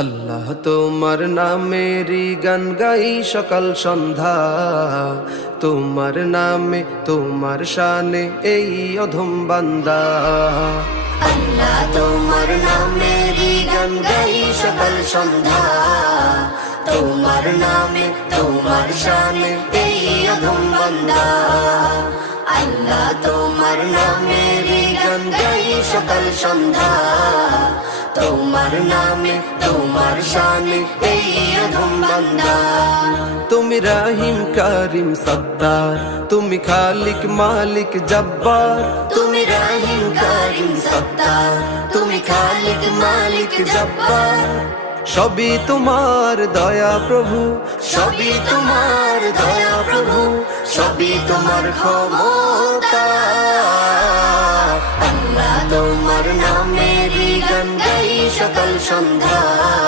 আল্লাহ তোমার নামেরই গান গাই সকাল সন্ধ্যা, তোমার নামে তোমার শানে এই অধম বান্দা। আল্লাহ তোমার নামেরই গান গাই সকাল সন্ধ্যা, তোমার নামে তোমার শানে এই অধম বান্দা। আল্লাহ তোমার নামেরই গান গাই সকাল সন্ধ্যা, তোমার নামে তোমার শানে এই অধম বান্দা। তুমি রহিম কারিম সত্তার, তুমি খালিক মালিক জব্বার। তুমি রহিম কারিম সত্তার, তুমি খালিক মালিক জব্বার। সবই তোমার দয়া প্রভু, সবই তোমার দয়া প্রভু, সবই তোমার ক্ষমতা। আল্লাহ তোমার নামেরই গান গাই সকাল সন্ধ্যা।